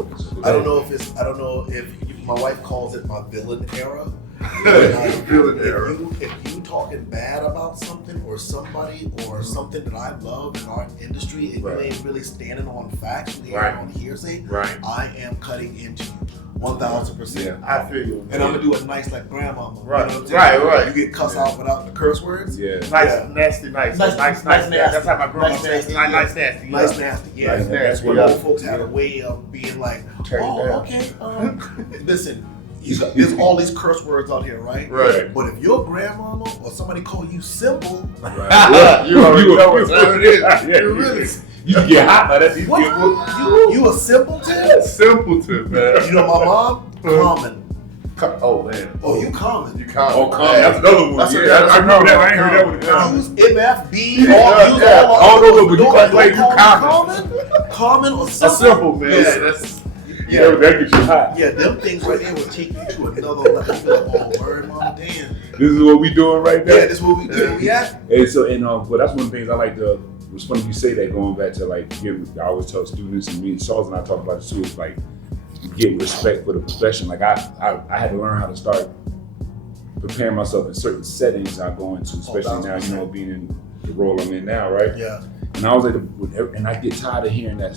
importance. I don't know if my wife calls it my villain era. Villain era. If you talking bad about something or somebody or something that I love in our industry and you ain't really standing on facts, you ain't on hearsay, I am cutting into you 1,000%. I feel you. And I'm gonna do it nice like grandmama. Right. You know what I'm saying? Right. You get cussed out without the curse words. Yeah. Nasty. Nice, nasty. That's how my grandma says. Nice, nasty. Nice, nasty. Yeah. Nice, That's nasty. what old folks had a way of being like, okay. Listen. There's all these curse words out here, right? Right. But if your grandmama or somebody call you simple, you already know what time it is. You really. You can get hot by that. These people. You a simpleton? Simpleton, man. You know my mom? Common. Oh man. Oh, you common. You common. Oh, common. That's another one. That's I know that. I ain't heard that one. Use MFB. All those, but you can play. You common. Common or A simple man. Yeah, that gets you hot. Yeah, them things right there will take you to another level. You be like, oh, word, mama, damn. This is what we doing right now. Yeah, this is what we do. Yeah. And so, but that's one of the things I like to. It's funny you say that. Going back to like, I always tell students, and me and Charles and I talk about it too. Is like getting respect for the profession. Like I had to learn how to start preparing myself in certain settings I go into, especially now. You know, being in the role I'm in now, right? Yeah. And I was like, and I get tired of hearing that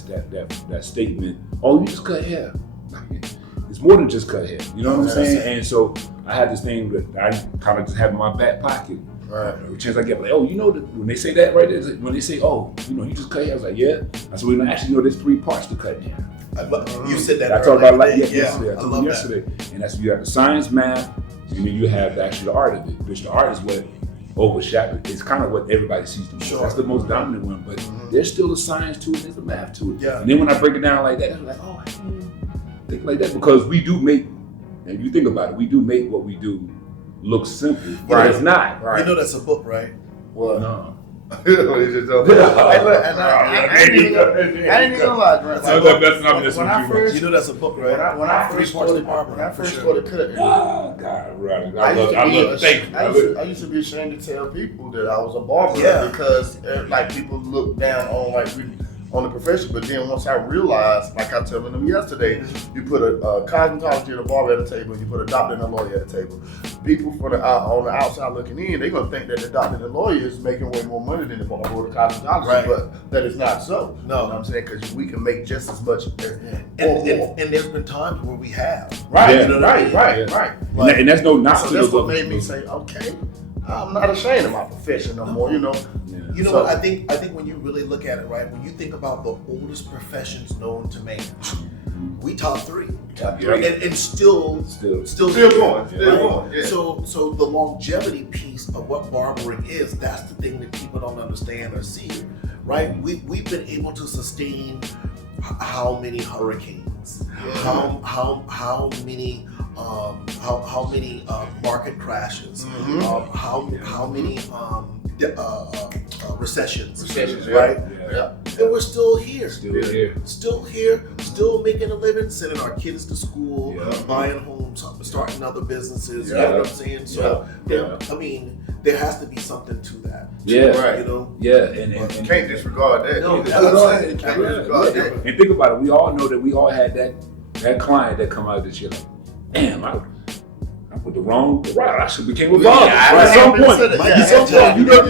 statement. Oh, you just cut hair. It's more than just cut hair. You know what I'm saying? And so I had this thing that I kind of just have in my back pocket. Right. Every chance I get, like, oh, you know, when they say that right there, when they say, oh, you know, you just cut hair, I was like, yeah. I said, well, actually, you know, there's 3 parts to cutting hair. You said that. I talked about like yesterday. I told you yesterday, and that's you have the science, math, and then you have actually the art of it. Which the art is what overshadowed. It's kind of what everybody sees. Sure. That's the most dominant one, but there's still a science to it. There's a math to it. Yeah. And then when I break it down like that, I'm like, oh, I can't think like that because we do make. And you think about it, we do make what we do look simple, but it's not. Right. You know that's a book, right? What? No. I ain't even gonna lie, Grant. You know that's a book, right? When I first started cutting, Oh God, right. I used to be ashamed to tell people that I was a barber because like people look down on on the profession. But then once I realized, like I was telling them yesterday, you put a cosmetologist and a barber at a table, you put a doctor and a lawyer at a table. People on the outside looking in, they're gonna think that the doctor and the lawyer is making way more money than the barber or the cosmetologist, but that is not so. No, you know what I'm saying, because we can make just as much. And there's been times where we have. Right, you know right. Like, and that's no knock so to that's the what made me say, okay, I'm not ashamed of my profession no more. You know. You know what? I think when you really look at it, right? When you think about the oldest professions known to man, we top 3. And still going. Yeah. So the longevity piece of what barbering is, that's the thing that people don't understand or see, right? We've been able to sustain how many hurricanes, how many market crashes, how many recessions, right? Yeah. And we're still here. Still here. Still making a living, sending our kids to school, buying homes, starting other businesses, you know what I'm saying? So, I mean, there has to be something to that. Yeah. Right. You know? Yeah. And you can't disregard that. No, that's what I'm saying. You can't disregard that. And think about it, we all know that we all had that client that come out of this year like, damn, I put the wrong route. I should became a barber. At some point, you know,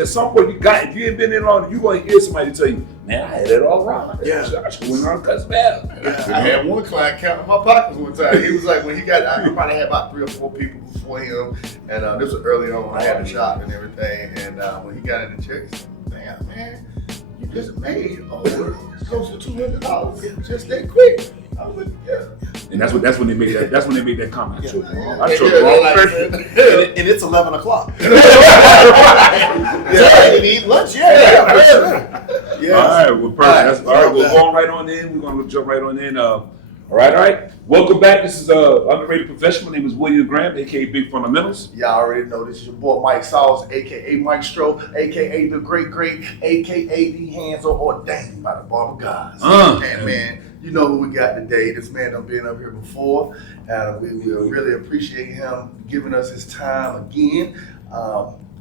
at some point you got. If you ain't been in long, you gonna hear somebody tell you, "Man, I had it all wrong. I should went on cuts bad." I had one client counting my pockets one time. He was like, when he got, I probably had about 3 or 4 people before him, and this was early on when I had the shop and everything. And when he got in the check, he said, "Damn, man, you just made over close to $200 just that quick." I was like, yeah. And that's when they made that. That's when they made that comment. I chose the wrong person. And it's 11 o'clock. You need lunch. Yeah. All right. Well, perfect. All right. We're going right on in. We're gonna jump right on in. All right. Welcome back. This is Underrated Professional. My name is William Graham, aka Big Fundamentals. Y'all already know this is your boy Mike Sauce, aka Mike Stroh, aka the Great, aka the Hands Are Ordained by the Barber Gods. And man, you know who we got today. This man done been up here before. We really appreciate him giving us his time again.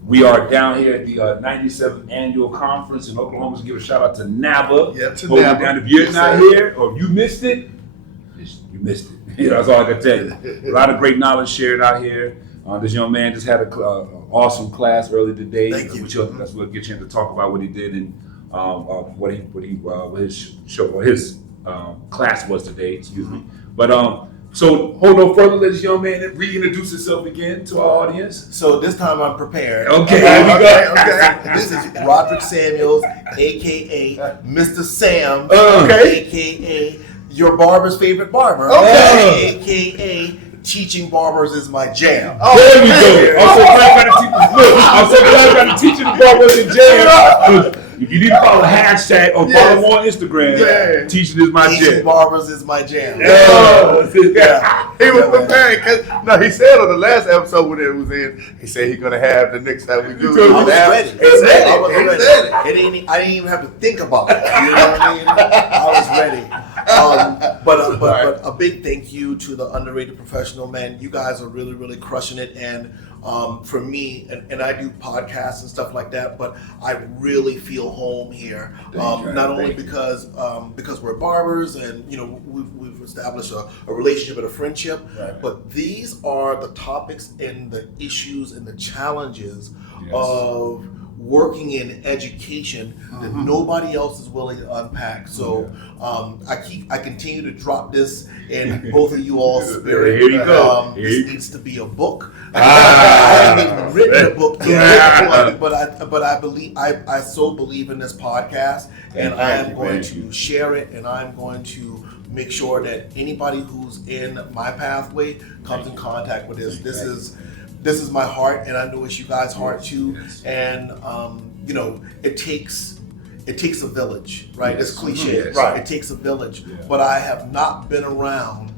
We are down here at the 97th annual conference in Oklahoma. So give a shout out to NABBA. Yeah, to NABBA. NABBA. Down. If you're not here or if you missed it, you missed it. That's all I can tell you. A lot of great knowledge shared out here. This young man just had an awesome class early today. Thank you. That's what get you to talk about what he did and what his show, his class was today. Excuse me. But so hold no further. Let this young man reintroduce himself again to our audience. So this time I'm prepared. Okay, here we go. Okay. This is Rodrick Samuels, aka Mr. Sam, Okay. aka your barber's favorite barber, Okay. aka teaching barbers is my jam. There we go. I'm so glad I got to teach you the barbers in jam. If you need to follow the hashtag or follow him on Instagram, teaching is my Teaching jam. barbers is my jam. Yeah. He was prepared because he said on the last episode when it was in, he said he's gonna have the next time we do. I was ready. I was ready. I didn't even have to think about it. You know what I mean? I was ready. But a big thank you to the underrated professional man. You guys are really, really crushing it. And for me, and I do podcasts and stuff like that, but I really feel home here. Not only because we're barbers and we've established a relationship and a friendship, but these are the topics and the issues and the challenges of working in education that nobody else is willing to unpack. So I continue to drop this in both of you all's spirit. Here you go. This needs to be a book. I haven't even written a book yet, but I believe I so believe in this podcast, and I am going to share it, and I'm going to make sure that anybody who's in my pathway comes in contact with this. This is my heart, and I know it's you guys' heart too. And it takes a village, right? It's cliche, right? It takes a village. But I have not been around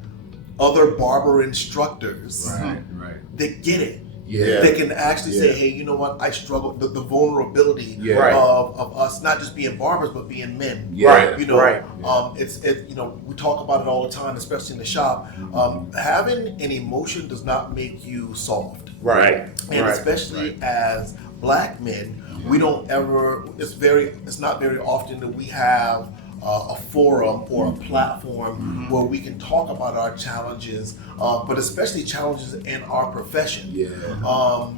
other barber instructors that get it. They can actually say, hey, you know what? I struggle. The vulnerability of us not just being barbers but being men. It's we talk about it all the time, especially in the shop. Having an emotion does not make you soft. And especially as Black men, we don't ever. It's not very often that we have a forum or a platform where we can talk about our challenges, but especially challenges in our profession. I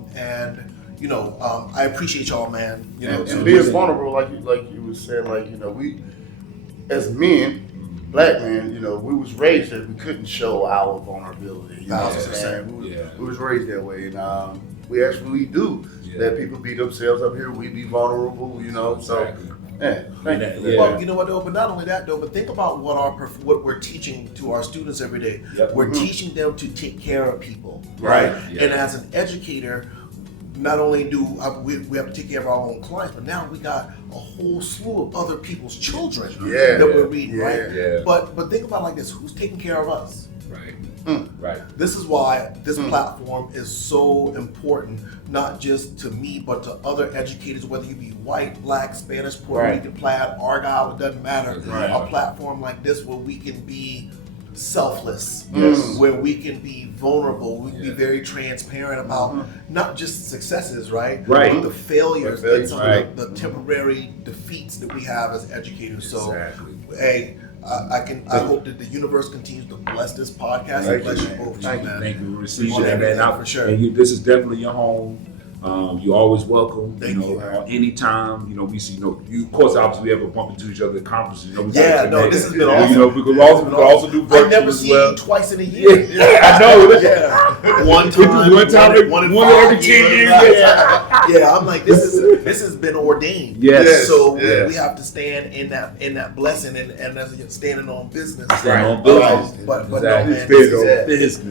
appreciate y'all, man. And being vulnerable, like you was saying, we as men, Black men, we was raised that we couldn't show our vulnerability. You know what I'm saying? We was raised that way, and we actually do let people beat themselves up here. We be vulnerable, so. Well, you know what though? But not only that though, but think about what we're teaching to our students every day. We're teaching them to take care of people, right? And as an educator, not only do we have to take care of our own clients, but now we got a whole slew of other people's children that we're reading, right? But think about it like this: who's taking care of us? This is why this platform is so important, not just to me, but to other educators, whether you be white, Black, Spanish, Puerto Rican, Plaid, Argyle, it doesn't matter. A platform like this where we can be selfless, where we can be vulnerable, we can be very transparent about not just successes, but the failures and some of the temporary defeats that we have as educators. So, hey, I hope that the universe continues to bless this podcast and bless you both. Thank you. We received that, man. For sure. And this is definitely your home. You're always welcome. Anytime. We see. Of course, obviously, we ever bump into each other at conferences. This has been awesome. We could also do virtual. I've never seen you twice in a year. I know. One every 10 years. I'm like, this has been ordained. So we have to stand in that blessing and as standing on business. But no, man,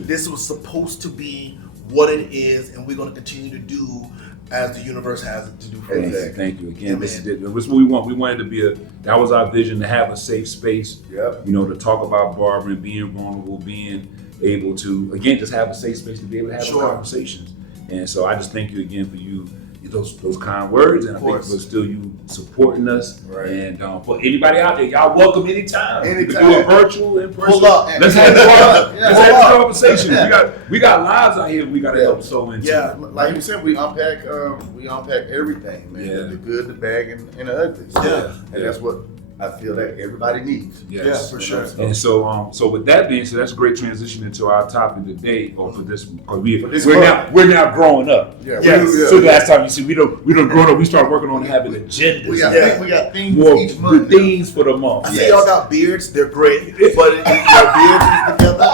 this was supposed to be what it is, and we're going to continue to do as the universe has it to do for us. Thank you again. This is what we want. We wanted to be that was our vision, to have a safe space. To talk about barbering, being vulnerable, being able to just have a safe space to be able to have conversations. And so I just thank you again for you those kind words, and I think for still you supporting us. Right. And for anybody out there, y'all welcome anytime. We can do it virtual, in person. Pull up. Let's have this conversation. We got lives out here. We got to help sow into. Yeah, like you said, we unpack everything, man. Yeah. The good, the bad, and the ugly. So, and that's what I feel that everybody needs. Yes. Yeah, for sure. And so with that being said, that's a great transition into our topic today, or for this, because we're now growing up. Yeah. So last time you see, we don't grown up. We start working on having agendas. We got things more each month. the themes for the month. I see y'all got beards. They're great, but your beards is together.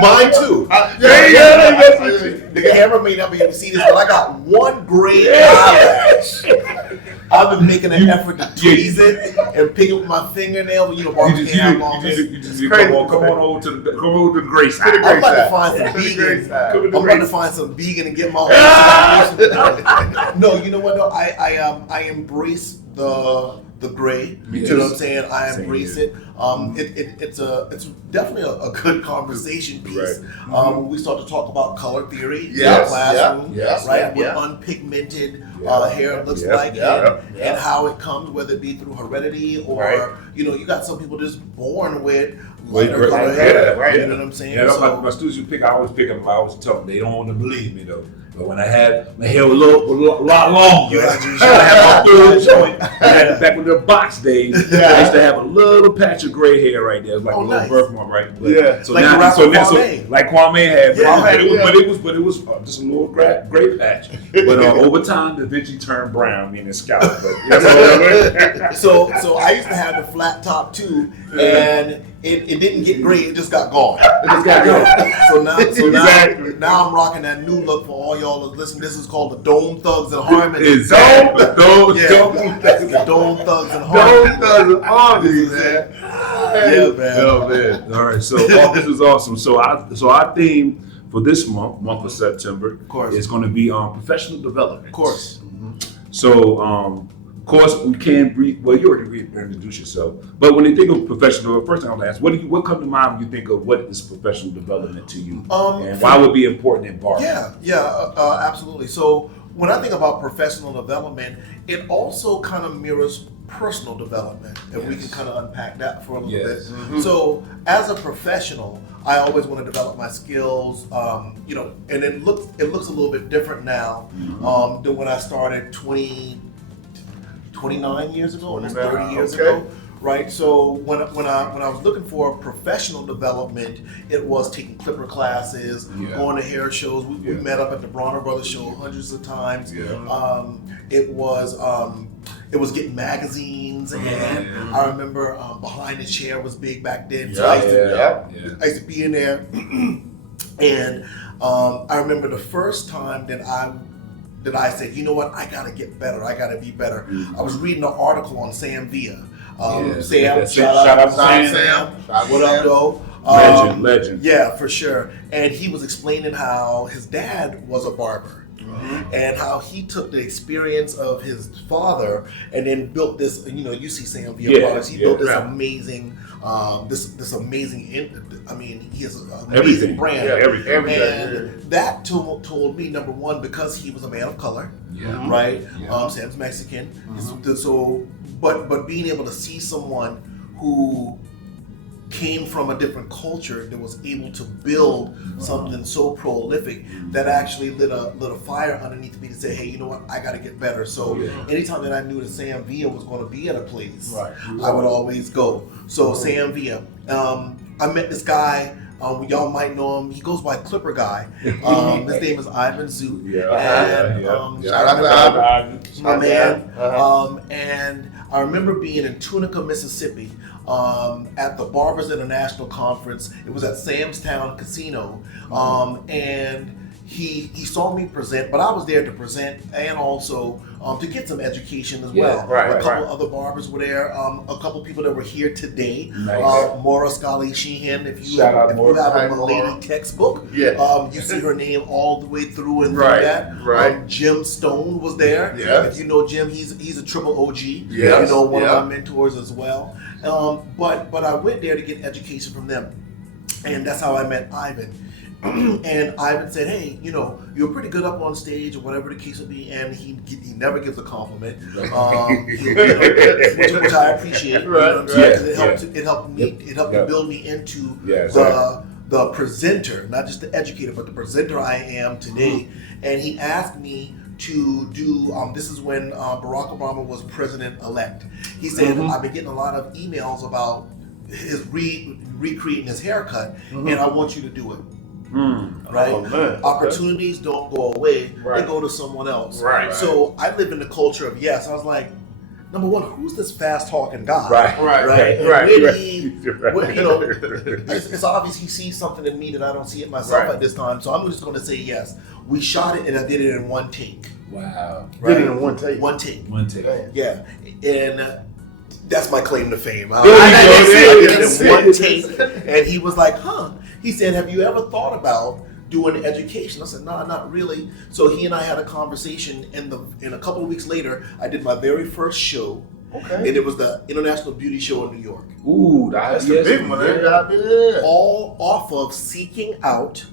Mine too. The camera may not be able to see this, but I got one gray eyelash. I've been making an effort to tweeze it and pick it with my fingernail. You know, You just come on over to the gray side. I'm about to find some vegan. I'm about to find some vegan and get my whole. No, you know what? No, I embrace the gray. You know what I'm saying? I embrace it. It's definitely a good conversation piece. When we start to talk about color theory in the classroom, right? What unpigmented hair looks like and how it comes, whether it be through heredity or you got some people just born with lighter color hair. You know what I'm saying? Yeah, so, my students I always pick them. I always tell them they don't want to believe me though. But when I had my hair a lot longer, I had my third joint. I had it back with the box days. I used to have a little patch of gray hair right there. It was like a little birthmark, right? But, so like now, Kwame. Like Kwame had, but it was just a little gray patch. But over time, it eventually turned brown, meaning scalp. But so I used to have the flat top too, and it didn't get gray. It just got gone. Now I'm rocking that new look for all y'all that listen. This is called the Dome Thugs and Harmony. The Dome Thugs and Harmony. Man. Yeah, man. Oh man! All right, so this is awesome. So our theme for this month of September, is going to be professional development. Of course. So of course we can't breathe. Well, you already introduced yourself, but when you think of professional, first thing I want to ask, what comes to mind when you think of what is professional development to you, and why would it be important in bar? Absolutely. So when I think about professional development, it also kind of mirrors personal development, and we can kind of unpack that for a little bit. Mm-hmm. So as a professional, I always want to develop my skills, and it looks a little bit different now than when I started 29 years ago, almost 30 years ago. Right, so when I was looking for professional development, it was taking clipper classes, going to hair shows. We met up at the Bronner Brothers show hundreds of times. It was getting magazines, and I remember Behind the Chair was big back then. So I used to be in there, and I remember the first time that I said, you know what, I gotta get better. I gotta be better. I was reading an article on Sam Villa. Sam, shout out to Sam. What up, though? Legend. Yeah, for sure. And he was explaining how his dad was a barber. And how he took the experience of his father and then built this, you see Sam Villa products. He built this amazing, this amazing. He has an amazing brand. Everything. And that told me, number one, because he was a man of color, right? Sam's Mexican. So, but being able to see someone who came from a different culture that was able to build something so prolific that actually lit a fire underneath me to say, hey, you know what, I got to get better. So anytime that I knew that Sam Villa was going to be at a place, I would always go. So Sam Villa, I met this guy. Y'all might know him. He goes by Clipper Guy. His name is Ivan Zoot. Shout out to Ivan, my man. And I remember being in Tunica, Mississippi, at the Barbers International Conference. It was at Sam's Town Casino, and he saw me present, but I was there to present and also to get some education as well. A couple other barbers were there. A couple people that were here today. Maura Scully Sheehan. If you have a Milady textbook, you see her name all the way through and through that. Jim Stone was there. If you know Jim, he's a triple OG. One of my mentors as well. But I went there to get education from them, and that's how I met Ivan. And Ivan said, "Hey, you're pretty good up on stage or whatever the case would be." And he never gives a compliment, which I appreciate. You know what I'm saying? 'Cause it helped me build me into the presenter, not just the educator, but the presenter I am today. And he asked me to do, this is when Barack Obama was president-elect. He said, "I've been getting a lot of emails about his recreating his haircut, and I want you to do it." Right? Oh, opportunities don't go away, they go to someone else. Right. So I live in the culture of yes. I was like, number one, who's this fast-talking guy? Right. It's obvious he sees something in me that I don't see it myself at this time, so I'm just going to say yes. We shot it, and I did it in one take. Wow. Did it in one take? One take. Damn. Yeah. And that's my claim to fame. I did it in one take, and he was like, "Huh." He said, "Have you ever thought about doing education?" I said, "No, not really." So he and I had a conversation, and a couple of weeks later, I did my very first show. Okay. And it was the International Beauty Show in New York. Ooh, that's the big one. All off of seeking out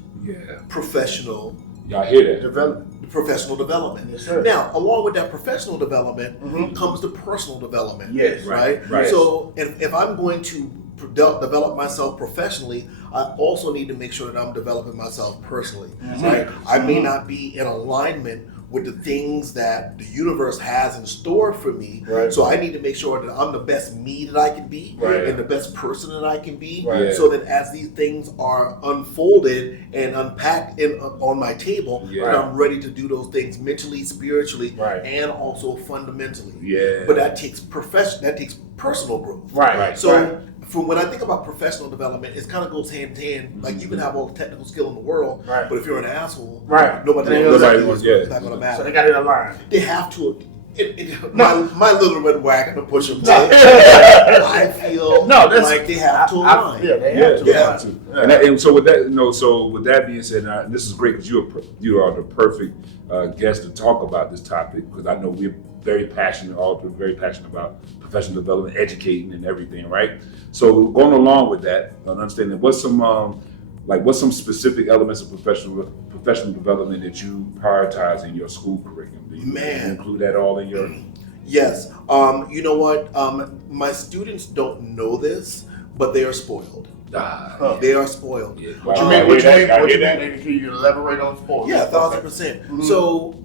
professional. Y'all hear that? Professional development. Yes, sir. Now, along with that professional development comes the personal development. Yes, right. So, if I'm going to develop myself professionally, I also need to make sure that I'm developing myself personally. Right. I may not be in alignment with the things that the universe has in store for me. Right. So I need to make sure that I'm the best me that I can be and the best person that I can be. Right. So that as these things are unfolded and unpacked on my table, that I'm ready to do those things mentally, spiritually, and also fundamentally. Yeah. But that takes personal growth. Right. So from when I think about professional development, it kind of goes hand in hand. Like you can have all the technical skill in the world, but if you're an asshole, nobody knows it's not going to matter. So they got it aligned. They have to. My little red wagon to push them. I feel like they have to align. They have to. And so with that, with that being said, now, this is great because you are the perfect guest to talk about this topic because I know we're very passionate, all very passionate about professional development, educating, and everything, right? So going along with that, understanding what's some specific elements of professional development that you prioritize in your school curriculum? Do you include that all in your? Yes. You know what? My students don't know this, but they are spoiled. They are spoiled. Yeah. What you mean? Can you elaborate on spoiled? Yeah, 1,000%. So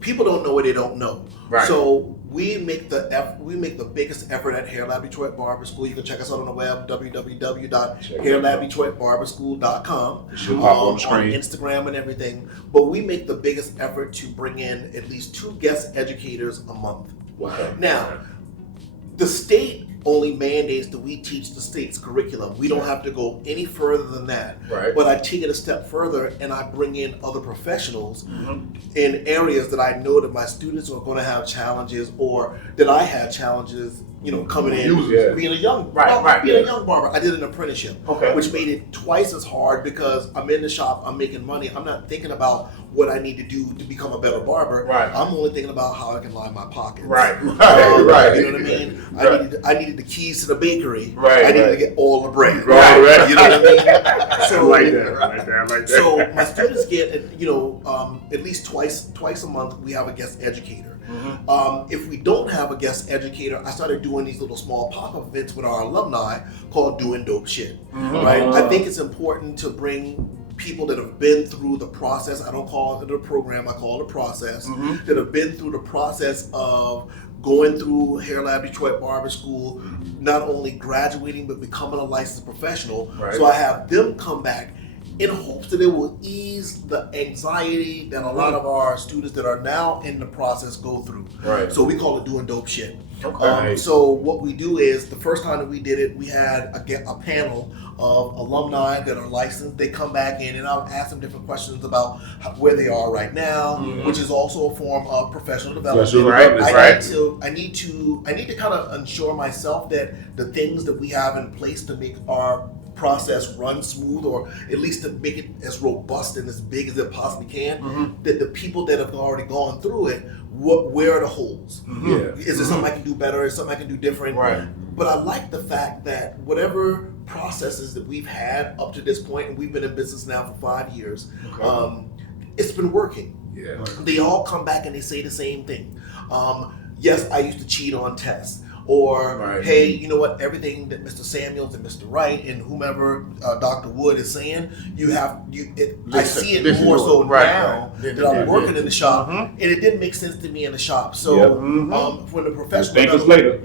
people don't know what they don't know. Right. So we make the biggest effort at Hair Lab Detroit Barber School. You can check us out on the web, www.hairlabdetroitbarberschool.com. On Instagram and everything. But we make the biggest effort to bring in at least 2 guest educators a month. Wow. Now, the state only mandates that we teach the state's curriculum. We don't have to go any further than that. Right. But I take it a step further and I bring in other professionals in areas that I know that my students are going to have challenges or that I had challenges, coming in, being a young barber. I did an apprenticeship, which made it twice as hard because I'm in the shop, I'm making money. I'm not thinking about what I need to do to become a better barber. Right. I'm only thinking about how I can line my pockets. Right. You know what I mean? I needed the keys to the bakery. Right. I needed to get all the bread. Right. You know what I mean? So, I like that. So my students get, at least twice a month we have a guest educator. If we don't have a guest educator, I started doing these little small pop-up events with our alumni called Doing Dope Shit. Right? I think it's important to bring people that have been through the process. I don't call it a program, I call it a process. That have been through the process of going through Hair Lab Detroit Barber School, not only graduating but becoming a licensed professional. Right. So I have them come back in hopes that it will ease the anxiety that a lot of our students that are now in the process go through. Right. So we call it Doing Dope Shit. Okay. So what we do is, the first time that we did it, we had a panel of alumni that are licensed. They come back in and I'll ask them different questions about where they are right now, which is also a form of professional development. I need to kind of ensure myself that the things that we have in place to make our process run smooth, or at least to make it as robust and as big as it possibly can, that the people that have already gone through it, where are the holes? Is there something I can do better? Is something I can do different? Right. But I like the fact that whatever processes that we've had up to this point, and we've been in business now for 5 years, it's been working. Yeah. They all come back and they say the same thing. Yes, I used to cheat on tests. Or, hey, you know what, everything that Mr. Samuels and Mr. Wright and whomever Dr. Wood is saying, I see it more so now that I'm working in the shop, and it didn't make sense to me in the shop. So when the professional thank us later.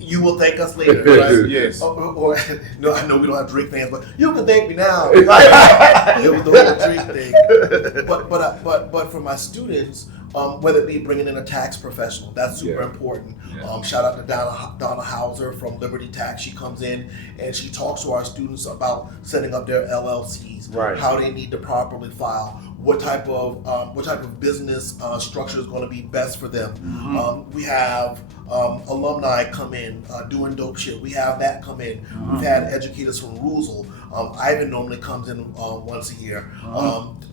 You will thank us later, right? Yes. Or, no, I know we don't have Drake fans, but you can thank me now. It was the whole Drake thing. But for my students, whether it be bringing in a tax professional, that's super important. Shout out to Donna Hauser from Liberty Tax. She comes in and she talks to our students about setting up their LLCs, how they need to properly file, what type of business structure is going to be best for them. We have alumni come in doing dope shit. We have that come in. We've had educators from Rusel. Ivan normally comes in once a year.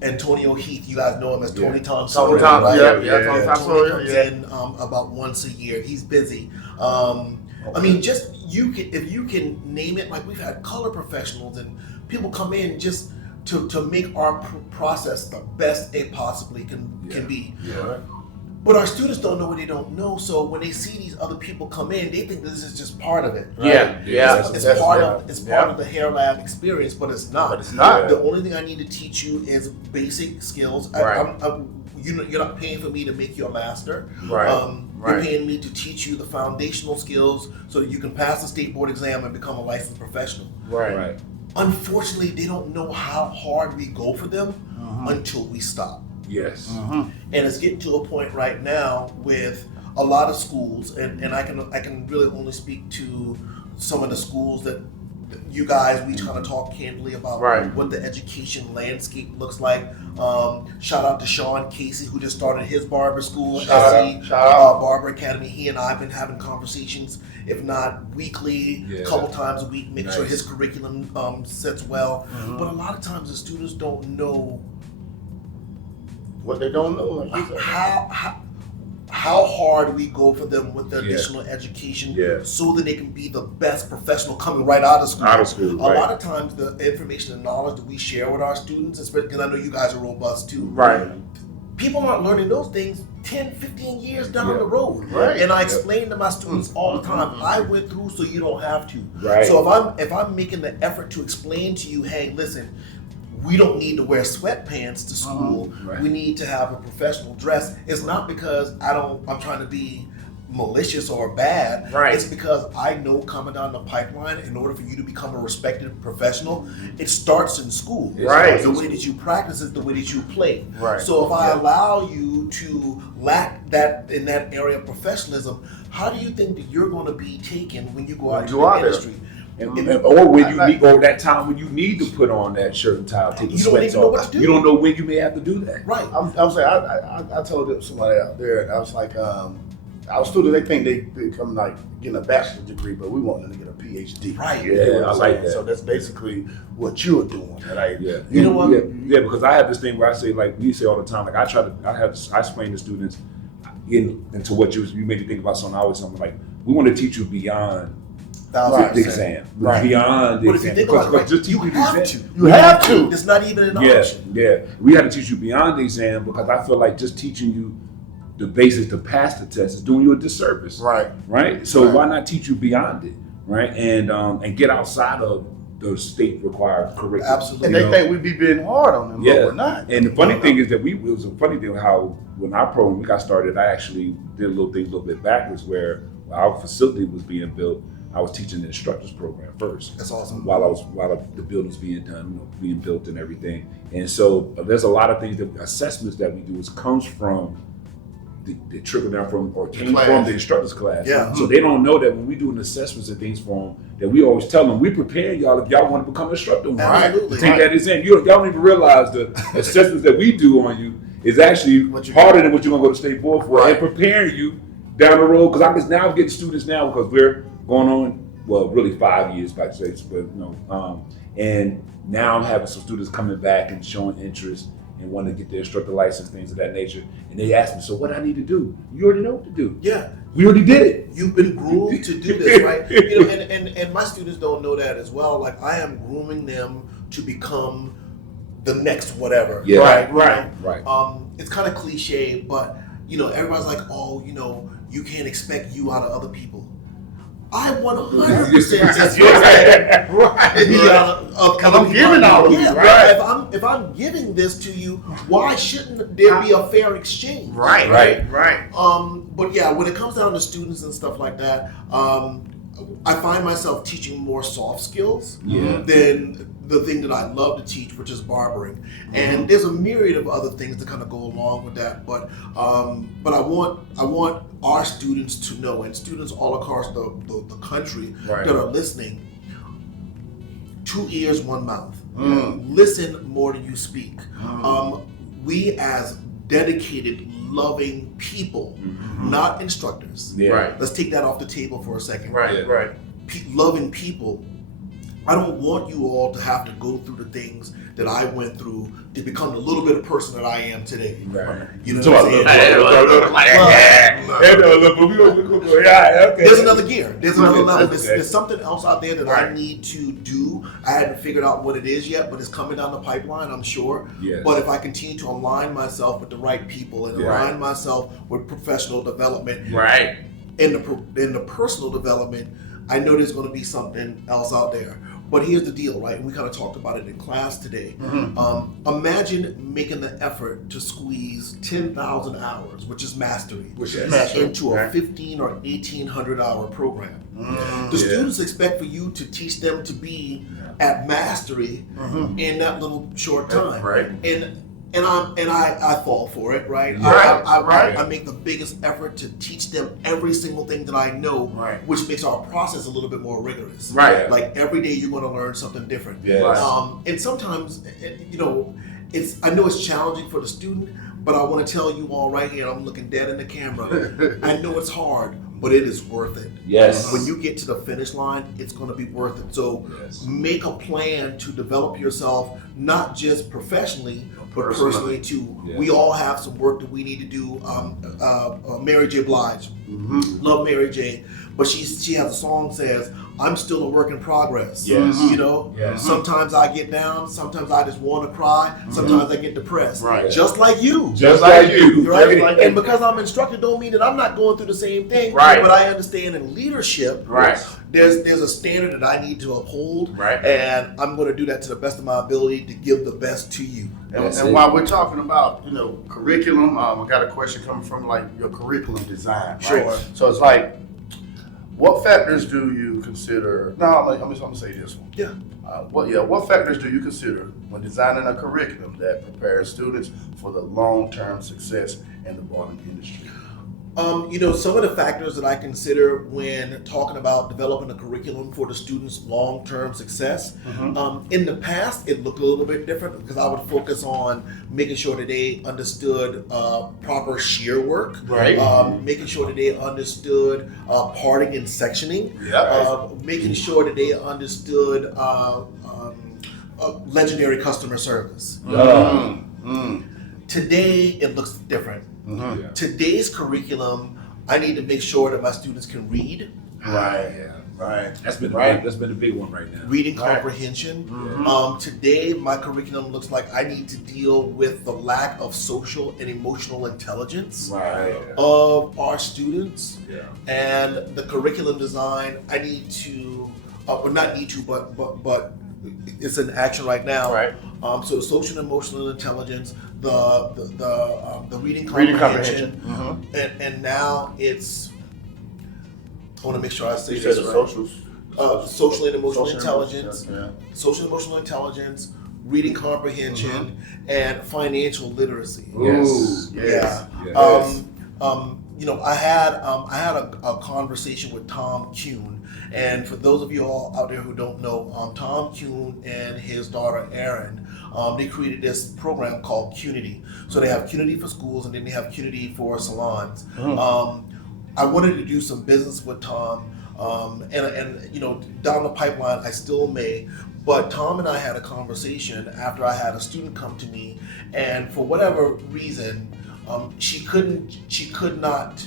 Antonio Heath, you guys know him as Tony Thompson. Tony Thompson, Tony comes in about once a year. He's busy. I mean, just if you can name it, like we've had color professionals and people come in just to make our process the best it possibly can be. But our students don't know what they don't know, so when they see these other people come in, they think this is just part of it. Right? It's part of the hair lab experience, but it's not. The only thing I need to teach you is basic skills. You're not paying for me to make you a master. You're paying me to teach you the foundational skills so that you can pass the state board exam and become a licensed professional. Unfortunately, they don't know how hard we go for them until we stop. And it's getting to a point right now with a lot of schools, and I can really only speak to some of the schools that you guys, we kind of talk candidly about what the education landscape looks like. Shout out to Sean Casey, who just started his barber school, Barber Academy. He and I have been having conversations, if not weekly, a couple times a week, making sure his curriculum sits well. But a lot of times the students don't know what they don't know. How hard we go for them with the additional education so that they can be the best professional coming right out of school. A lot of times the information and knowledge that we share with our students, especially because I know you guys are robust too, people aren't learning those things 10, 15 years down the road. And I explain to my students all the time, I went through so you don't have to. So if I'm making the effort to explain to you, hey, listen, we don't need to wear sweatpants to school. We need to have a professional dress. It's not because I'm trying to be malicious or bad. It's because I know coming down the pipeline, in order for you to become a respected professional, it starts in school. The way that you practice is the way that you play. So if I allow you to lack that in that area of professionalism, how do you think that you're going to be taken when you go out into the industry? Or that time when you need to put on that shirt and tie, take the sweats off. You don't know when you may have to do that. I'm saying, I told somebody out there, and I was like, our students, they think they come like getting a bachelor's degree, but we want them to get a PhD. I like that. So that's basically what you're doing. You know what? Because I have this thing where I say, like we say all the time, like I explain to students into what you made me think about something. I always something like, we want to teach you beyond the exam, beyond the exam. Because just you have to. You have to. It's not even an option. We had to teach you beyond the exam because I feel like just teaching you the basics to pass the test is doing you a disservice. So why not teach you beyond it, and get outside of the state required curriculum. Absolutely. And they think we be being hard on them, but we're not. And the funny thing is that it was a funny thing how when our program got started, I actually did a little bit backwards where our facility was being built. I was teaching the instructors program first. That's awesome. While the building was being done, being built and everything. And so there's a lot of things assessments that we do comes from the trickle down from or came from the instructors class. So they don't know that when we doing assessments and things for them, that we always tell them we prepare y'all if y'all want to become an instructor. Absolutely. Take that exam. Y'all don't even realize the assessments that we do on you is actually harder than what you're gonna go to state board for, and preparing you down the road. Because I can now get students now because we're going on, really 5 years by say, but and now I'm having some students coming back and showing interest and wanted to get their instructor license, things of that nature. And they asked me, so what I need to do? You already know what to do. Yeah. We already did it. You've been groomed to do this, right? You know, and my students don't know that as well. Like, I am grooming them to become the next whatever. Yeah. Right. It's kind of cliche, but you know, everybody's like, oh, you know, you can't expect you out of other people. I 100% expect you out of Because I'm giving all of you, right? If I'm giving this to you, why shouldn't there be a fair exchange? Right. But yeah, when it comes down to students and stuff like that, I find myself teaching more soft skills than the thing that I love to teach, which is barbering. And there's a myriad of other things that kind of go along with that. But I want our students to know, and students all across the country that are listening, 2 ears, 1 mouth. Listen more than you speak. We as dedicated, loving people, not instructors. Let's take that off the table for a second. Loving people. I don't want you all to have to go through the things that I went through to become the little bit of person that I am today. You know what I'm saying? There's another gear. There's another level. There's something else out there that I need to do. I haven't figured out what it is yet, but it's coming down the pipeline, I'm sure. But if I continue to align myself with the right people and align myself with professional development, in the personal development, I know there's going to be something else out there. But here's the deal, right? And we kind of talked about it in class today. Imagine making the effort to squeeze 10,000 hours, which is mastery, into a 15 or 1,800 hour program. The students expect for you to teach them to be at mastery in that little short time. And I fall for it, right? I make the biggest effort to teach them every single thing that I know, which makes our process a little bit more rigorous. Like every day you're going to learn something different. And sometimes, you know, I know it's challenging for the student, but I want to tell you all right here, I'm looking dead in the camera. I know it's hard, but it is worth it. When you get to the finish line, it's going to be worth it. So make a plan to develop yourself, not just professionally, but personally too. We all have some work that we need to do. Mary J. Blige, love Mary J. But she has a song that says, I'm still a work in progress. You know, sometimes I get down, sometimes I just want to cry, sometimes I get depressed. Just like you. Right? And because I'm instructed don't mean that I'm not going through the same thing. But I understand in leadership, there's a standard that I need to uphold. And I'm going to do that to the best of my ability to give the best to you. And while we're talking about, you know, curriculum, I got a question coming from like your curriculum design. So it's like, what factors do you consider? No, I'm gonna say this one. What factors do you consider when designing a curriculum that prepares students for the long-term success in the barbering industry? You know, some of the factors that I consider when talking about developing a curriculum for the students' long-term success. In the past, it looked a little bit different because I would focus on making sure that they understood proper shear work, making sure that they understood parting and sectioning, making sure that they understood legendary customer service. Today, it looks different. Today's curriculum, I need to make sure that my students can read. That's been a big one right now. Reading comprehension. Today, my curriculum looks like I need to deal with the lack of social and emotional intelligence of our students. And the curriculum design, I need to, or not need to, but it's in action right now. So the social and emotional intelligence, the reading comprehension, and now it's. I want to make sure I say this right. Social and emotional intelligence, social and emotional intelligence, reading comprehension, and financial literacy. You know, I had a conversation with Tom Kuhn, and for those of you all out there who don't know, Tom Kuhn and his daughter Erin, they created this program called Cunity. So they have Cunity for schools, and then they have Cunity for salons. I wanted to do some business with Tom And you know, down the pipeline, I still may. But Tom and I had a conversation after I had a student come to me, and for whatever reason, she could not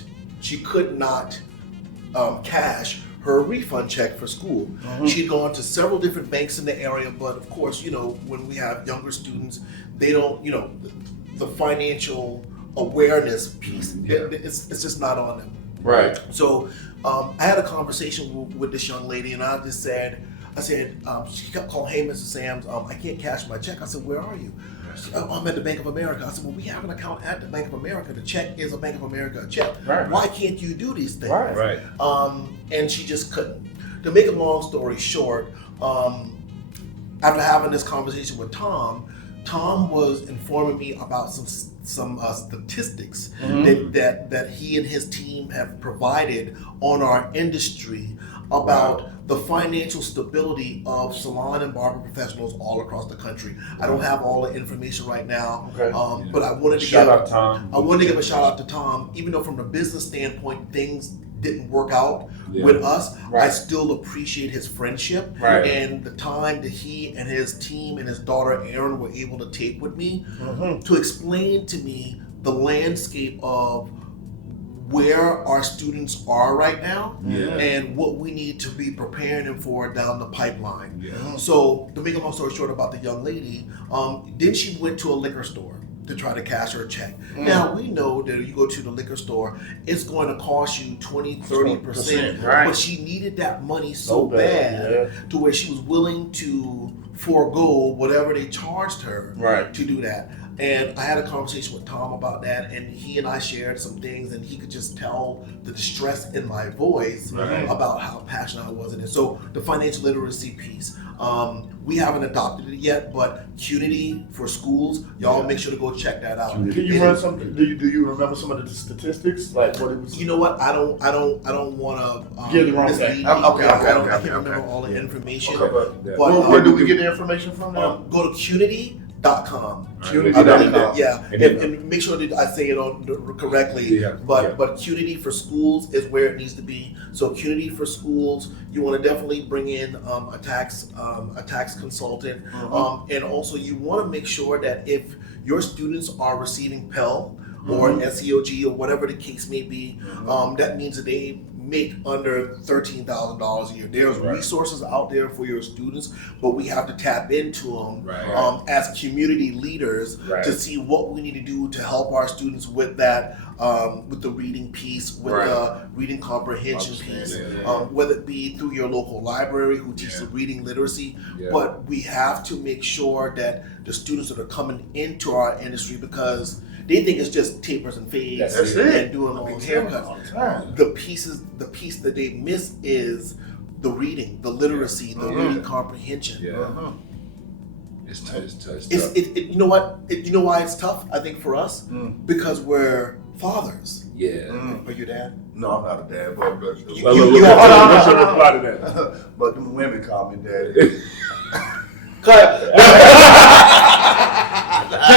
cash her refund check for school. She'd gone to several different banks in the area, but of course, you know, when we have younger students, they don't, you know, the financial awareness piece, it's just not on them. Right. So I had a conversation with this young lady, and I just said, she kept calling, "Hey, Mr. Sams, I can't cash my check." I said, "Where are you?" She said, "I'm at the Bank of America." I said, "Well, we have an account at the Bank of America. The check is a Bank of America check. Right. Why can't you do these things?" Right. And she just couldn't. To make a long story short, after having this conversation with Tom was informing me about some statistics that he and his team have provided on our industry about the financial stability of salon and barber professionals all across the country. I don't have all the information right now, but I wanted to give a shout out to Tom. Even though from the business standpoint things didn't work out with us, I still appreciate his friendship and the time that he and his team and his daughter Erin were able to take with me to explain to me the landscape of where our students are right now and what we need to be preparing them for down the pipeline. So to make a long story short about the young lady, then she went to a liquor store to try to cash her check. Now we know that if you go to the liquor store, it's going to cost you 20-30%, but she needed that money so bad to where she was willing to forego whatever they charged her to do that. And I had a conversation with Tom about that, and he and I shared some things, and he could just tell the distress in my voice about how passionate I was in it. So the financial literacy piece, we haven't adopted it yet, but CUNITY for schools, y'all make sure to go check that out. Can you run something? Do you remember some of the statistics, like what it was? You know what? I don't want to get the wrong thing. I can't remember all the information. But where do we get the information from now? Go to CUNITY.com. And make sure that I say it on correctly. But CUNITY for schools is where it needs to be. So CUNITY for schools, you want to definitely bring in a tax consultant, and also you want to make sure that if your students are receiving Pell or SEOG or whatever the case may be, that means that they make under $13,000 a year. There's resources out there for your students, but we have to tap into them as community leaders to see what we need to do to help our students with that, with the reading piece, with the reading comprehension piece, whether it be through your local library who teaches the reading literacy, but we have to make sure that the students that are coming into our industry, because they think it's just tapers and fades and doing long haircuts. The piece that they miss is the reading, the literacy, the reading comprehension. It's tough. You know what? You know why it's tough? I think for us, because we're fathers. Are you dad? No, I'm not a dad, but what's your reply to that? But them women call me daddy. Cut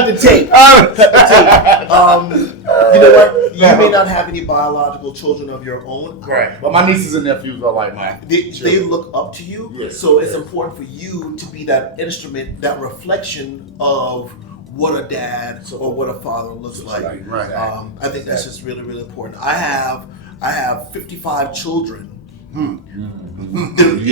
the tape. You know what? You may not have any biological children of your own. Right. But my nieces and nephews are like mine. They look up to you. So it's important for you to be that instrument, that reflection of what a dad or what a father looks like. I think that's just really, really important. I have 55 children. The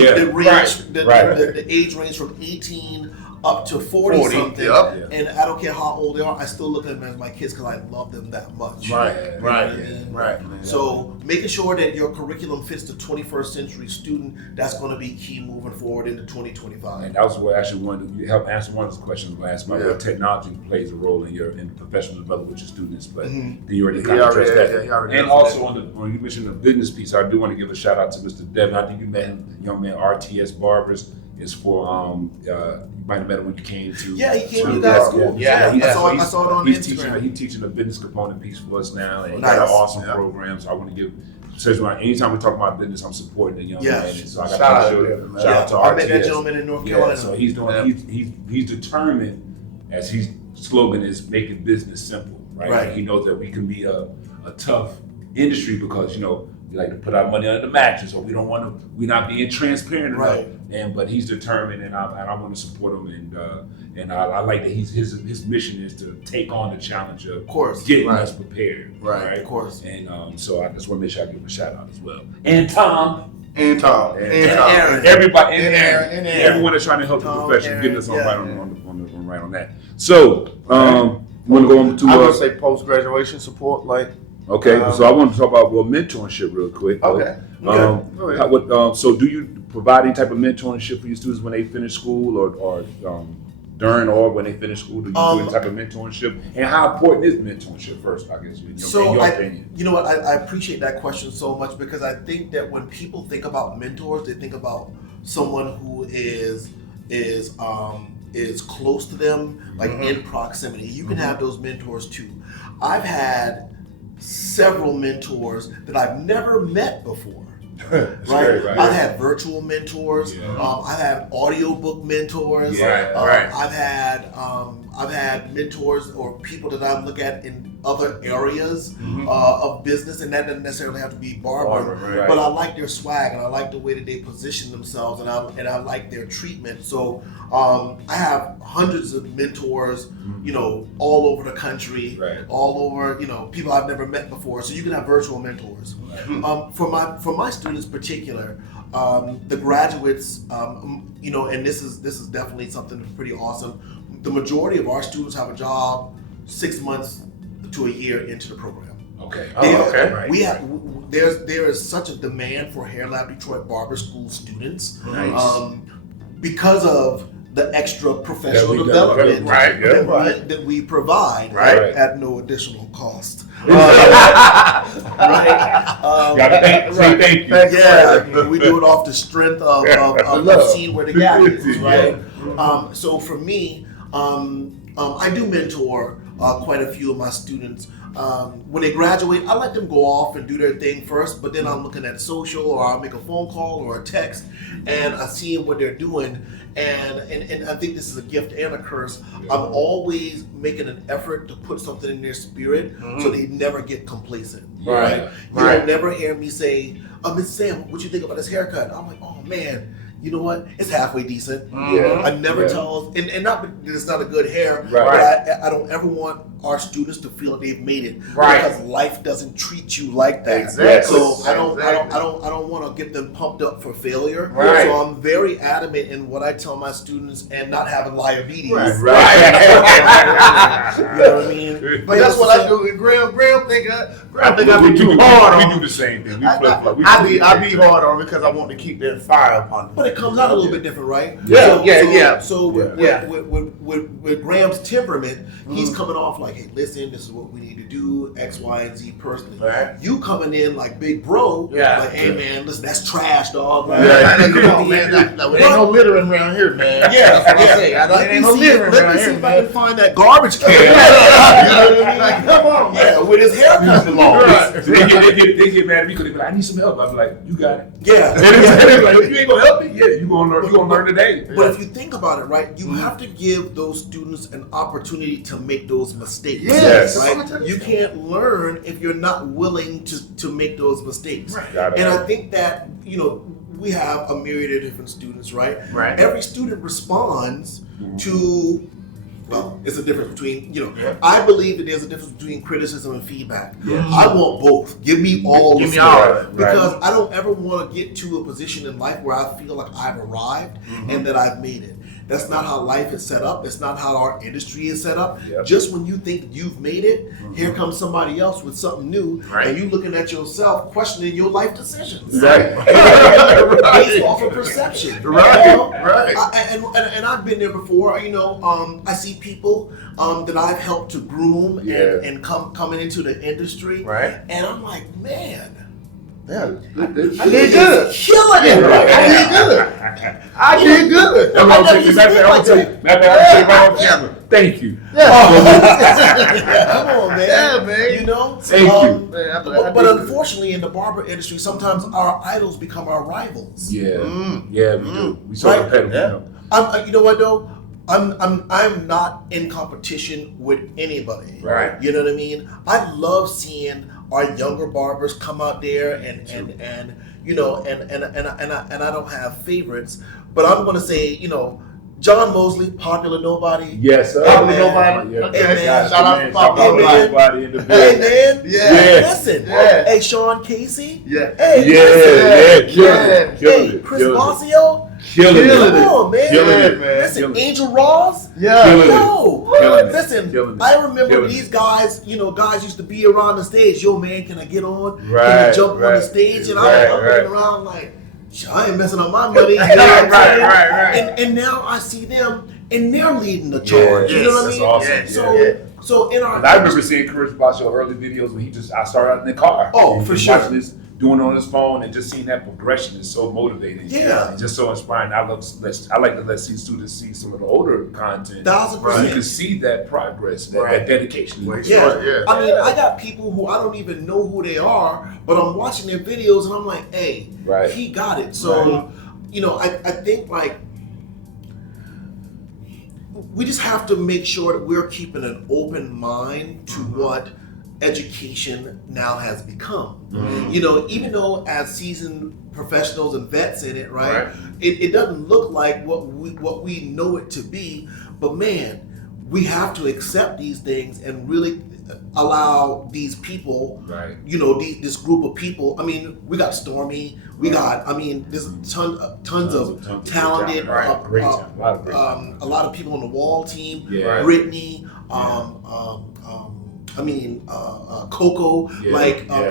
age range from 18 up to 40 something, and I don't care how old they are, I still look at them as my kids because I love them that much. Right. So making sure that your curriculum fits the 21st century student, that's going to be key moving forward into 2025. And that was what I actually wanted to help answer one of those questions last month. What technology plays a role in professional development with your students, but then you already kind of addressed that. And also when you mentioned the business piece, I do want to give a shout out to Mr. Devin. I think you met him, young man, RTS Barbers. Is for you might have met him when you came to. Yeah, he came to that school. I saw it on Instagram. He's teaching the business component piece for us now, and he's got an awesome program. So I want to give. So anytime we talk about business, I'm supporting the young man. And so I got to shout out to RTS. I met that gentleman in North Carolina. So he's doing. He's determined, as his slogan is, making business simple. Right. He knows that we can be a tough industry because we like to put our money under the mattress, or we don't want to. We're not being transparent Right. enough. But he's determined, and I want to support him. And I like that his mission is to take on the challenge of getting us prepared. Right. Of course. And so I just want to make sure I give him a shout out as well. And Tom. And Aaron. Everybody. And Aaron. And Everyone that's trying to help the profession, Aaron, getting us on right on that. So, you want to go on to? I would say post graduation support, like. Okay, so I want to talk about mentorship real quick. Okay. So do you provide any type of mentorship for your students when they finish school, or during or when they finish school? Do you do any type of mentorship? And how important is mentorship first? I guess in your opinion. You know what? I appreciate that question so much, because I think that when people think about mentors, they think about someone who is close to them, like in proximity. You can have those mentors too. I've had several mentors that I've never met before. Right? I've had virtual mentors. I've had audiobook mentors. I've had mentors or people that I look at in other areas of business, and that doesn't necessarily have to be barber. But I like their swag, and I like the way that they position themselves, and I like their treatment. So I have hundreds of mentors, all over the country, all over, people I've never met before. So you can have virtual mentors. For my students in particular, the graduates, and this is definitely something that's pretty awesome. The majority of our students have a job 6 months to a year into the program. Okay. There is such a demand for Hair Lab Detroit Barber School students because of the extra professional development that we provide at no additional cost. Thank you. We do it off the strength of seeing where the gap is, right? So for me, I do mentor quite a few of my students. When they graduate, I let them go off and do their thing first, but then I'm looking at social, or I'll make a phone call or a text, and I see what they're doing. And I think this is a gift and a curse. I'm always making an effort to put something in their spirit so they never get complacent. Right? You'll never hear me say, Miss Sam, what you think about this haircut? I'm like, oh man, you know what? It's halfway decent. I never tell, and not that it's not a good hair, but I don't ever want our students to feel that they've made it, because life doesn't treat you like that. So I don't want to get them pumped up for failure. So I'm very adamant in what I tell my students, and not having liabilities. You know what I mean? But that's what I do. And Graham think I be too hard on. We do the same thing. I be hard on because I want to keep that fire upon them. But it comes out a little bit different, right? So with Graham's temperament, he's coming off like, hey, listen, this is what we need to do, X, Y, and Z personally. You coming in like big bro, like, hey man, listen, that's trash, dog. Come on, man. There ain't no littering around here, man. That's what I say. There ain't no littering around here, man. Let me see if I can find that garbage can. Like, come on, with his haircut along. They get mad at me because they be like, I need some help. I be like, you got it. Like, you ain't gonna help me. Yeah, you gonna learn today. But if you think about it, right, you have to give those students an opportunity to make those mistakes. Right? You can't learn if you're not willing to make those mistakes. And I think that, we have a myriad of different students, right? Every student responds to, well, it's a difference between, I believe that there's a difference between criticism and feedback. I want both. Give me all the stuff. Because I don't ever want to get to a position in life where I feel like I've arrived and that I've made it. That's not how life is set up. That's not how our industry is set up. Just when you think you've made it, here comes somebody else with something new, and you looking at yourself, questioning your life decisions. Based off of perception. And I've been there before. I see people that I've helped to groom and coming into the industry, and I'm like, man. I did good. Killing it. I did good. I'm gonna take right on camera. Thank you. Come on, man. Man. Thank you. But unfortunately, in the barber industry, sometimes our idols become our rivals. We do. We saw the pedal. You know what though? I'm not in competition with anybody. You know what I mean? I love seeing our younger barbers come out there and you know, and I don't have favorites, but I'm gonna say, you know, John Mosley, Popular Nobody. Yes, sir. Popular Nobody. Yeah, Okay, man. shout out to Popular Nobody in the Hey building. man, Yeah. listen. Yeah. Hey, Sean Casey. Yeah. Hey, Yeah, listen. yeah, killing Hey, it, Chris killing it. Bossio. Killing Come it. on, man. Killing it, man. Listen, Killing it. Angel Ross. Yeah. Killing it. Yo, Killing it. listen, Killing it. I remember Killing these it. guys, you know, guys used to be around the stage. Yo, man, can I get on? Can Right, you jump on the right. stage? And Right, I'm right. looking around like, shit, I ain't messing up my money. You know what I'm Right, saying? right. And now I see them, and they're leading the charge. Yeah, you know what I that's mean? awesome. Yeah. So in our, I remember seeing Chris Bossio early videos when I started out in the car. Oh, And for just sure. watching this, doing it on his phone, and just seeing that progression is so motivating. Yeah. It's just so inspiring. I like to let students see some of the older content. 1000%. You can see that progress, that dedication. Yeah. Yeah. I mean, I got people who I don't even know who they are, but I'm watching their videos and I'm like, hey, Right. he got it. So, you know, I think like we just have to make sure that we're keeping an open mind to what education now has become. You know, even though as seasoned professionals and vets in it, right? It doesn't look like what we know it to be, but man, we have to accept these things and really allow these people, you know, this group of people. I mean, we got Stormy, we got, I mean, there's tons of talented, Great talent. a lot of people on the Wall team, Yeah. Brittany, Coco, Yeah.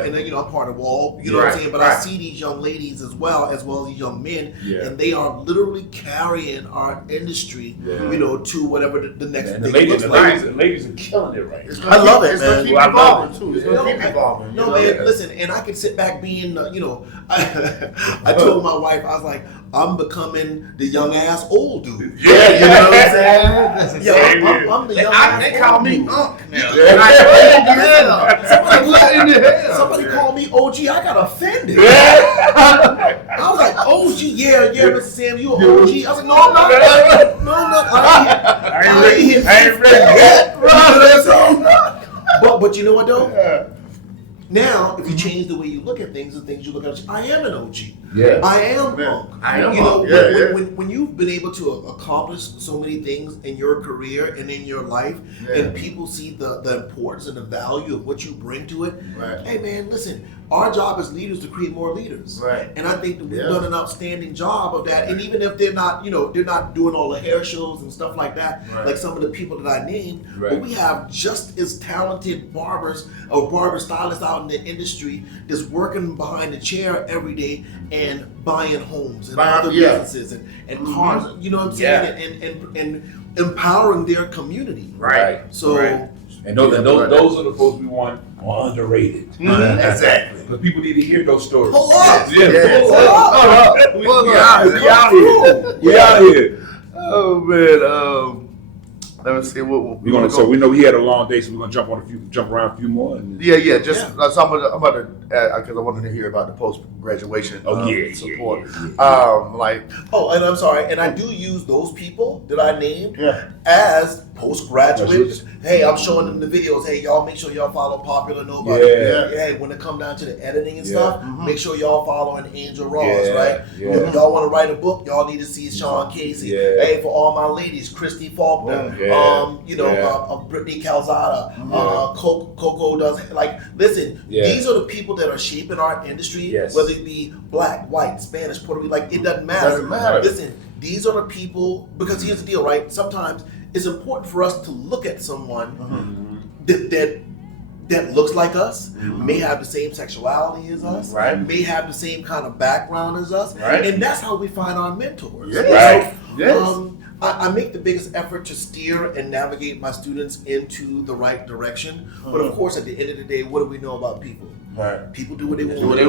and then, you know, I'm part of Wall, you know what I'm saying? But I see these young ladies as well as these young men, and they are literally carrying our industry, you know, to whatever the next And thing the looks like. ladies are killing it right now. I love it, It's man. gonna keep Well, I love evolving too. It's gonna keep evolving. No, man, listen, and I can sit back being, you know, I told my wife, I was like, I'm becoming the young ass old dude. Yeah, You know what I'm saying? Yo, I'm the young ass They old call me dude. Unc now. Somebody called me OG. I got offended. I was like, OG, yeah, Mr. Sam, you an OG. I was like, no, I'm not. No, I'm not. I ain't ready yet. But you know what though? Now, if you change the way you look at things, the things you look at, I am an OG. Yeah. I am Punk. I am You know, Punk. when you've been able to accomplish so many things in your career and in your life, and people see the importance and the value of what you bring to it, hey man, listen, our job as leaders to create more leaders. And I think that we've done an outstanding job of that. And even if they're not, you know, they're not doing all the hair shows and stuff like that, like some of the people that I named, but we have just as talented barbers or barber stylists out in the industry that's working behind the chair every day and buying homes and other businesses and cars, you know what I'm saying? And empowering their community. So and those are the folks we want underrated. Exactly. Because people need to hear those stories. Pull up. Pull up. We out here. Oh man. Let me see what we're gonna. So we know he had a long day, so we're gonna jump around a few more. Just so I'm about to because I wanted to hear about the post graduation support. And I'm sorry, and I do use those people that I named as postgraduates. Hey, I'm showing them the videos. Hey, y'all make sure y'all follow Popular Nobody. Hey, when it come down to the editing and stuff, make sure y'all following Angel Ross, right? If y'all want to write a book, y'all need to see Sean Casey. Hey, for all my ladies, Christy Faulkner, Brittany Calzada, Coco does. Like, listen, these are the people that are shaping our industry, whether it be black, white, Spanish, Puerto Rican, like it doesn't matter. Listen, these are the people, because here's the deal, right? Sometimes it's important for us to look at someone that looks like us, may have the same sexuality as us, may have the same kind of background as us, and that's how we find our mentors. I make the biggest effort to steer and navigate my students into the right direction, but of course, at the end of the day, what do we know about people? People do what they want to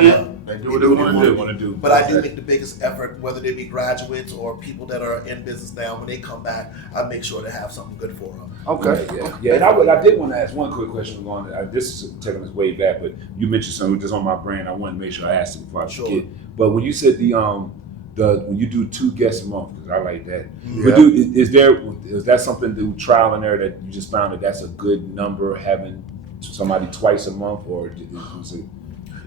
do. They do what they want to do. But I do make the biggest effort, whether they be graduates or people that are in business now. When they come back, I make sure to have something good for them. And I did want to ask one quick question. This is taking us way back, but you mentioned something that's on my brain. I wanted to make sure I asked it before I forget. But when you said when you do 2 guests a month, because I like that. Is that something through trial and error that you just found that that's a good number, having somebody twice a month, or is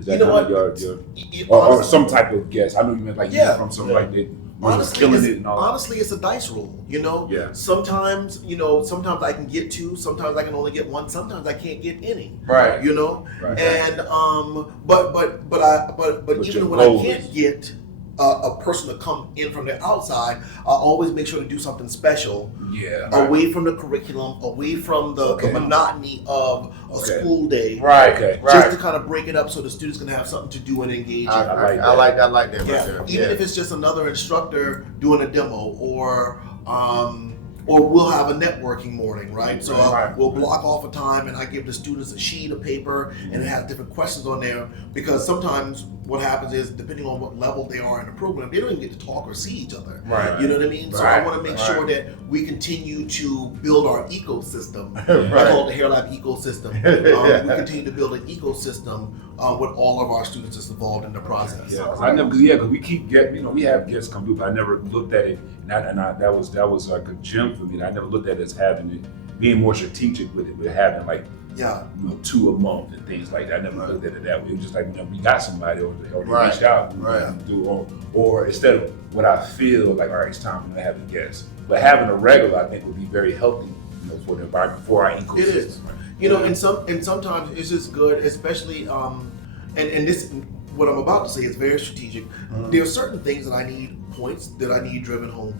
that You know kind what? of or some type of guest? I know you meant like from something like that. Honestly, it's a dice roll, you know? Yeah. Sometimes I can get two, sometimes I can only get one, sometimes I can't get any. Right. You know? Right. And but even when I can't get a person to come in from the outside, I always make sure to do something special. Yeah. Away from the curriculum, away from the monotony of a school day. Right. Okay. Just to kind of break it up so the students can have something to do and engage. I like that. Yeah. Even if it's just another instructor doing a demo, or we'll have a networking morning, right? So we'll block off a time and I give the students a sheet of paper and it has different questions on there, because sometimes what happens is, depending on what level they are in the program, they don't even get to talk or see each other. Right. You know what I mean? So I want to make sure that we continue to build our ecosystem. I call it the Hair Lab ecosystem. We continue to build an ecosystem with all of our students that's involved in the process. Yeah, because we keep getting, we have guests come through, but I never looked at it, and that was like a gem for me. I never looked at it as having it, being more strategic with it, with having like, 2 a month and things like that. I never looked at it that way. It was just like, we got somebody or they reach out and do, or instead of what I feel like, all right, it's time for me to have a guest. But having a regular, I think, would be very healthy, for the environment, for our ecosystem. It is. And sometimes it's just good, especially and this, what I'm about to say is very strategic. There are certain things that I need points that I need driven home.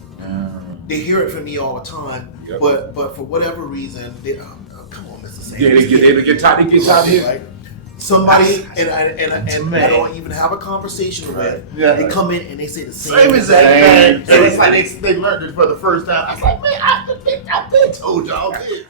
They hear it from me all the time, but for whatever reason, they come on, Mr. Sanders. Yeah, they get tired of it. Right? Somebody and I don't even have a conversation with. They come in and they say the same exact thing. And it's like they learned it for the first time. I was like, man, I've been told y'all this.